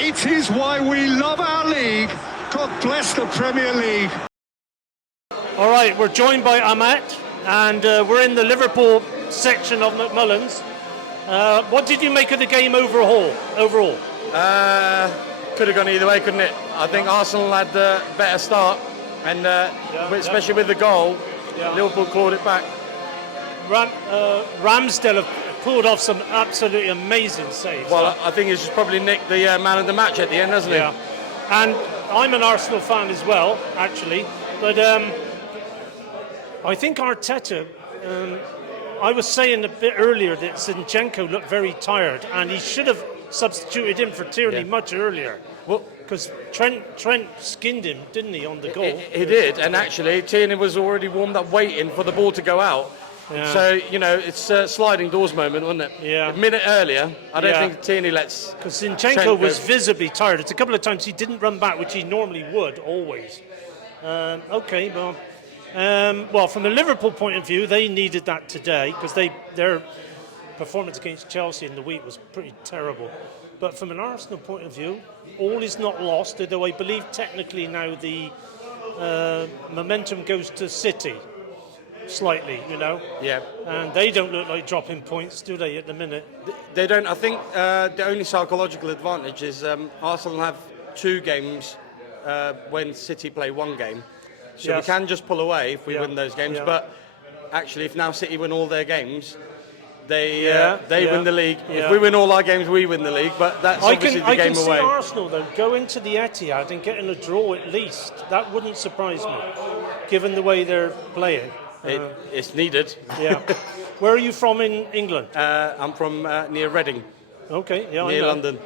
It is why we love our league. God bless the Premier League. All right, we're joined by Ahmet, and we're in the Liverpool section of MsMullens. What did you make of the game overall? Could have gone either way, couldn't it? I think Arsenal had a better start, and especially with the goal, Liverpool clawed it back. Ramsdale have pulled off some absolutely amazing saves. Well, I think he's just probably nicked the man of the match at the end, hasn't he? Yeah, and I'm an Arsenal fan as well, actually, but I think Arteta, I was saying a bit earlier that Zinchenko looked very tired, and he should have substituted him for Tierney much earlier. Well, because Trent skinned him, didn't he, on the goal? He did, and actually Tierney was already warmed up waiting for the ball to go out. Yeah. So, you know, it's a sliding doors moment, wasn't it? Yeah. A minute earlier, I don't think Tierney lets... Because Zinchenko was visibly tired. It's a couple of times he didn't run back, which he normally would, always. Okay, well, from a Liverpool point of view, they needed that today, because their performance against Chelsea in the week was pretty terrible. But from an Arsenal point of view, all is not lost, although I believe technically now the momentum goes to City. Slightly, you know. Yeah. And they don't look like dropping points, do they, at the minute? They don't. I think the only psychological advantage is Arsenal have 2 games when City play 1 game. So we can just pull away if we win those games. But actually, if now City win all their games, they win the league. Yeah. If we win all our games, we win the league. But that's obviously the game away. I can see Arsenal, though, go into the Etihad and getting a draw at least. That wouldn't surprise me, given the way they're playing. It's needed. Yeah. Where are you from in England? I'm from near Reading. Okay, yeah, near London.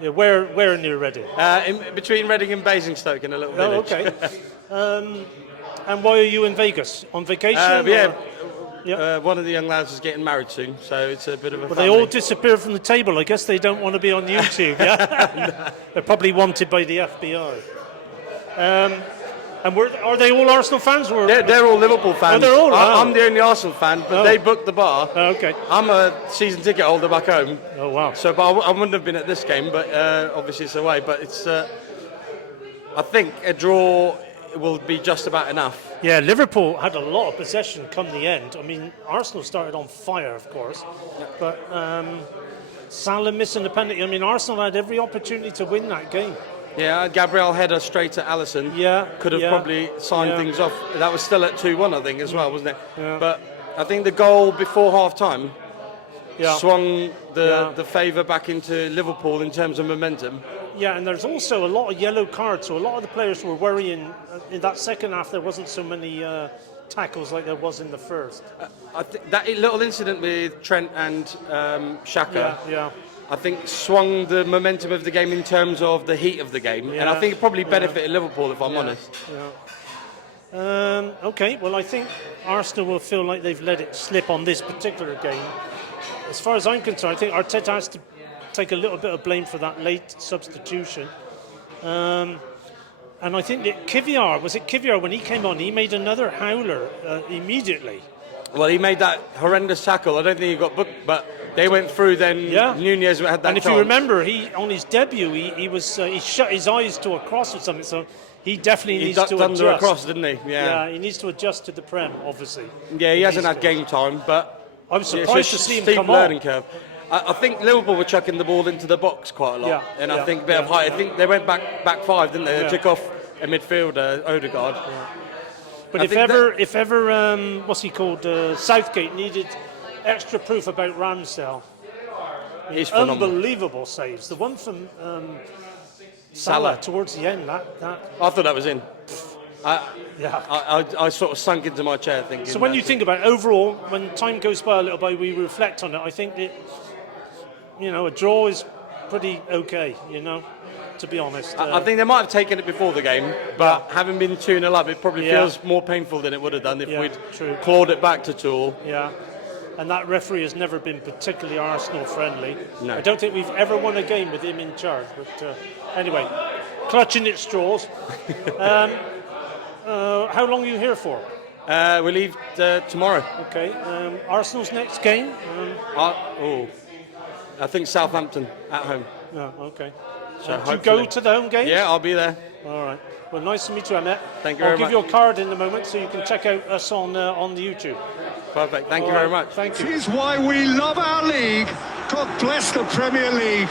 Yeah, where near Reading? In between Reading and Basingstoke, in a little village. Oh, okay. And why are you in Vegas? On vacation? One of the young lads is getting married soon, so it's a bit of a. But they all disappeared from the table. I guess they don't want to be on YouTube. Yeah, they're probably wanted by the FBI. And are they all Arsenal fans? Or they're all Liverpool fans. Oh, they're all. I'm the only Arsenal fan, but they booked the bar. Oh, okay. I'm a season ticket holder back home. Oh wow. So, but I wouldn't have been at this game, but obviously it's away. But it's, I think a draw will be just about enough. Yeah, Liverpool had a lot of possession come the end. I mean, Arsenal started on fire, of course, but Salah missing the penalty. I mean, Arsenal had every opportunity to win that game. Yeah, Gabriel header straight at Alisson. Yeah, could have probably signed things off. That was still at 2-1, I think, as well, wasn't it? Yeah. But I think the goal before half-time swung the favour back into Liverpool in terms of momentum. Yeah, and there's also a lot of yellow cards, so a lot of the players were worrying. In that second half, there wasn't so many tackles like there was in the first. I think that little incident with Trent and Xhaka. Yeah. I think swung the momentum of the game in terms of the heat of the game, and I think it probably benefited Liverpool, if I'm honest. Yeah. Okay, well, I think Arsenal will feel like they've let it slip on this particular game. As far as I'm concerned, I think Arteta has to take a little bit of blame for that late substitution. And I think that Kivior, when he came on, he made another howler immediately. Well, he made that horrendous tackle. I don't think he got booked, but they went through. Then Nunez had that. And if chance. you remember, he on his debut, he shut his eyes to a cross or something. So he definitely needs to adjust. He ducked under a cross, didn't he? Yeah, he needs to adjust to the Prem, obviously. Yeah, he hasn't had game time, but I was surprised to see him come learning on. Curve. I think Liverpool were chucking the ball into the box quite a lot, and I think a bit of height. I think they went back 5, didn't they? They took off a midfielder, Odegaard. Yeah. But if ever, what's he called? Southgate needed extra proof about Ramsdale. He's phenomenal. Unbelievable saves. The one from Salah towards the end. That I thought that was in. I sort of sunk into my chair thinking. So when you think about it, overall, when time goes by a little bit, we reflect on it. I think that a draw is pretty okay. To be honest, I think they might have taken it before the game, but having been 2-0 up, it probably feels more painful than it would have done if we'd clawed it back to 2-2. Yeah, and that referee has never been particularly Arsenal friendly. No. I don't think we've ever won a game with him in charge. But anyway, clutching at straws. How long are you here for? We leave tomorrow. Okay. Arsenal's next game? I think Southampton at home. Oh, okay. So do you go to the home games? Yeah, I'll be there. All right. Well, nice to meet you, Ahmet. Thank you very much. I'll give you a card in a moment so you can check out us on the YouTube. Perfect. Thank you very much. Thank you. This is why we love our league. God bless the Premier League.